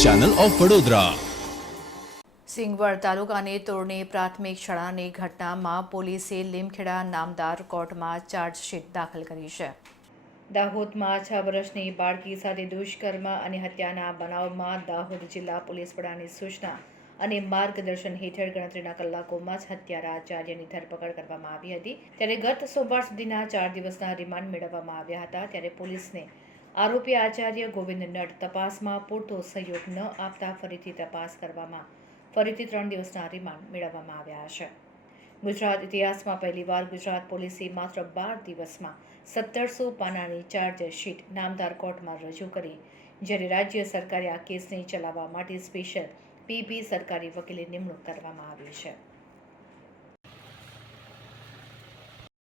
Channel of Vadodara Singvad તાલુકાની તોરણી પ્રાથમિક શાળાની ઘટનામાં પોલીસે લીમખેડા નામદાર કોર્ટમાં ચાર્જશીટ દાખલ કરી છે. દાહોદમાં છ વર્ષની બાળકી સાથે દુષ્કર્મ અને હત્યાના બનાવમાં દાહોદ જિલ્લા પોલીસ વડાની સૂચના અને માર્ગદર્શન હેઠળ ગણતરીના કલાકોમાં જ હત્યારા આચાર્યની ધરપકડ કરવામાં આવી હતી. ત્યારે ગત સોમવાર સુધીના ચાર દિવસના રિમાન્ડ મેળવવામાં આવ્યા હતા. ત્યારે પોલીસને આરોપી આચાર્ય ગોવિંદ નટ તપાસમાં પૂરતો સહયોગ ન આપતા ફરીથી તપાસ કરવામાં, ફરીથી ત્રણ દિવસના રિમાન્ડ મેળવવામાં આવ્યા છે. ગુજરાત ઇતિહાસમાં પહેલીવાર ગુજરાત પોલીસે માત્ર બાર દિવસમાં સત્તરસો પાનાની ચાર્જશીટ નામદાર કોર્ટમાં રજૂ કરી, જ્યારે રાજ્ય સરકારે આ કેસને ચલાવવા માટે સ્પેશિયલ પીપી સરકારી વકીલે નિમણૂક કરવામાં આવી છે.